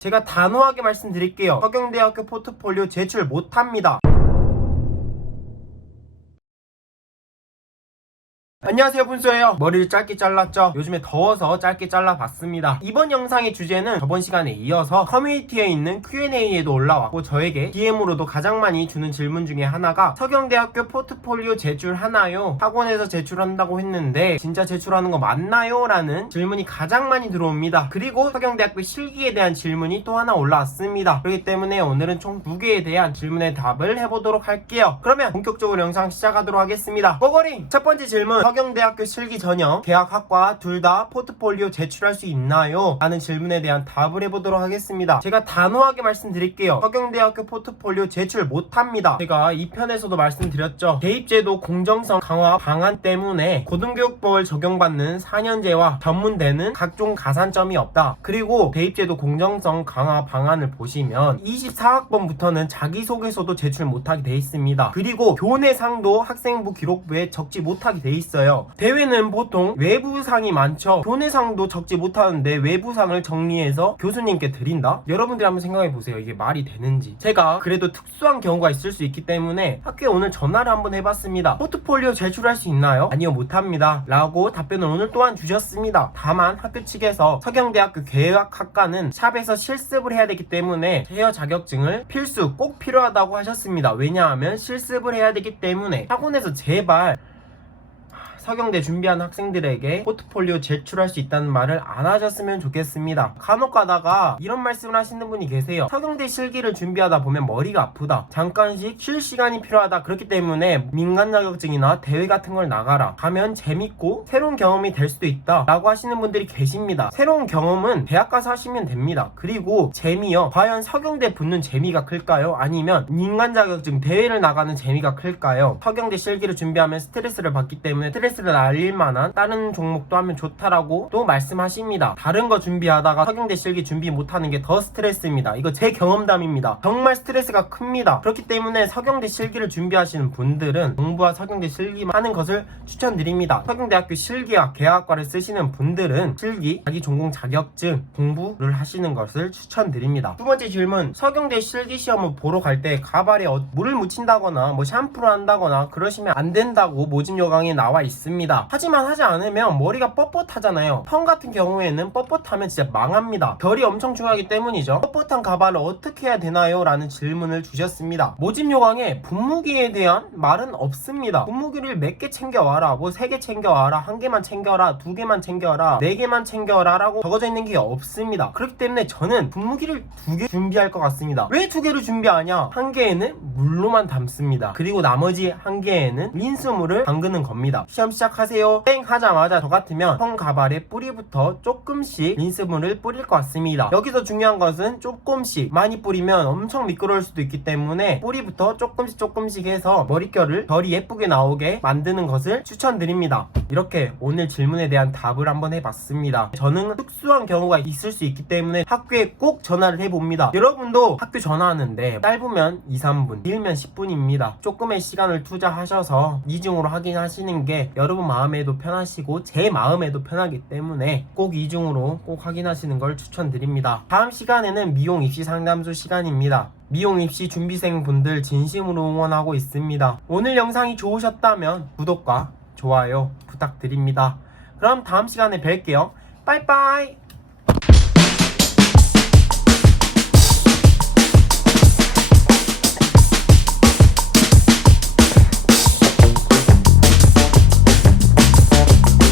제가 단호하게 말씀드릴게요. 서경대학교 포트폴리오 제출 못합니다. 안녕하세요 분수예요. 머리를 짧게 잘랐죠? 요즘에 더워서 짧게 잘라봤습니다. 이번 영상의 주제는 저번 시간에 이어서 커뮤니티에 있는 Q&A에도 올라왔고 저에게 DM으로도 가장 많이 주는 질문 중에 하나가 서경대학교 포트폴리오 제출하나요? 학원에서 제출한다고 했는데 진짜 제출하는 거 맞나요? 라는 질문이 가장 많이 들어옵니다. 그리고 서경대학교 실기에 대한 질문이 또 하나 올라왔습니다. 그렇기 때문에 오늘은 총 두 개에 대한 질문의 답을 해보도록 할게요. 그러면 본격적으로 영상 시작하도록 하겠습니다. 고고링! 첫 번째 질문 서경대학교 실기 전형 계약학과 둘 다 포트폴리오 제출할 수 있나요? 라는 질문에 대한 답을 해보도록 하겠습니다. 제가 단호하게 말씀드릴게요. 서경대학교 포트폴리오 제출 못합니다. 제가 이 편에서도 말씀드렸죠. 대입제도 공정성 강화 방안 때문에 고등교육법을 적용받는 4년제와 전문대는 각종 가산점이 없다. 그리고 대입제도 공정성 강화 방안을 보시면 24학번부터는 자기소개서도 제출 못하게 돼 있습니다. 그리고 교내상도 학생부 기록부에 적지 못하게 돼 있어요 대회는 보통 외부상이 많죠. 교내상도 적지 못하는데 외부상을 정리해서 교수님께 드린다? 여러분들이 한번 생각해 보세요. 이게 말이 되는지. 제가 그래도 특수한 경우가 있을 수 있기 때문에 학교에 오늘 전화를 한번 해봤습니다. 포트폴리오 제출할 수 있나요? 아니요 못합니다. 라고 답변을 오늘 또한 주셨습니다. 다만 학교 측에서 서경대학교 계약학과는 샵에서 실습을 해야 되기 때문에 제어 자격증을 필수 꼭 필요하다고 하셨습니다. 왜냐하면 실습을 해야 되기 때문에 학원에서 제발 서경대 준비한 학생들에게 포트폴리오 제출할 수 있다는 말을 안 하셨으면 좋겠습니다. 간혹 가다가 이런 말씀을 하시는 분이 계세요. 서경대 실기를 준비하다 보면 머리가 아프다. 잠깐씩 쉴 시간이 필요하다. 그렇기 때문에 민간 자격증이나 대회 같은 걸 나가라. 가면 재밌고 새로운 경험이 될 수도 있다. 라고 하시는 분들이 계십니다. 새로운 경험은 대학 가서 하시면 됩니다. 그리고 재미요. 과연 서경대 붙는 재미가 클까요? 아니면 민간 자격증 대회를 나가는 재미가 클까요? 서경대 실기를 준비하면 스트레스를 받기 때문에 스트레스 를 날릴 만한 다른 종목도 하면 좋다라고 또 말씀하십니다. 다른 거 준비하다가 서경대 실기 준비 못하는 게 더 스트레스입니다. 이거 제 경험담입니다. 정말 스트레스가 큽니다. 그렇기 때문에 서경대 실기를 준비하시는 분들은 공부와 서경대 실기만 하는 것을 추천드립니다. 서경대학교 실기와 계약과를 쓰시는 분들은 실기, 자기 전공 자격증 공부를 하시는 것을 추천드립니다. 두 번째 질문, 서경대 실기 시험을 보러 갈 때 가발에 어- 물을 묻힌다거나 뭐 샴푸를 한다거나 그러시면 안 된다고 모집 요강에 나와 있습니다. 하지만 하지 않으면 머리가 뻣뻣하잖아요. 펌 같은 경우에는 뻣뻣하면 진짜 망합니다. 결이 엄청 중요하기 때문이죠. 뻣뻣한 가발을 어떻게 해야 되나요? 라는 질문을 주셨습니다. 모집 요강에 분무기에 대한 말은 없습니다. 분무기를 몇 개 챙겨와라, 뭐세개 챙겨와라, 한 개만 챙겨라, 두 개만 챙겨라, 네 개만 챙겨라 라고 적어져 있는 게 없습니다. 그렇기 때문에 저는 분무기를 두 개 준비할 것 같습니다. 왜 두 개를 준비하냐? 한 개에는 물로만 담습니다. 그리고 나머지 한 개에는 린스물을 담그는 겁니다. 시험 시작하세요. 땡 하자마자 저 같으면 형 가발의 뿌리부터 조금씩 린스물을 뿌릴 것 같습니다. 여기서 중요한 것은 조금씩 많이 뿌리면 엄청 미끄러울 수도 있기 때문에 뿌리부터 조금씩 조금씩 해서 머릿결을 결이 예쁘게 나오게 만드는 것을 추천드립니다. 이렇게 오늘 질문에 대한 답을 한번 해봤습니다. 저는 특수한 경우가 있을 수 있기 때문에 학교에 꼭 전화를 해봅니다. 여러분도 학교 전화하는데 짧으면 2, 3분, 길면 10분입니다. 조금의 시간을 투자하셔서 이중으로 확인하시는 게 여러분 마음에도 편하시고 제 마음에도 편하기 때문에 꼭 이중으로 꼭 확인하시는 걸 추천드립니다. 다음 시간에는 미용 입시 상담소 시간입니다. 미용 입시 준비생 분들 진심으로 응원하고 있습니다. 오늘 영상이 좋으셨다면 구독과 좋아요 부탁드립니다. 그럼 다음 시간에 뵐게요. 빠이빠이!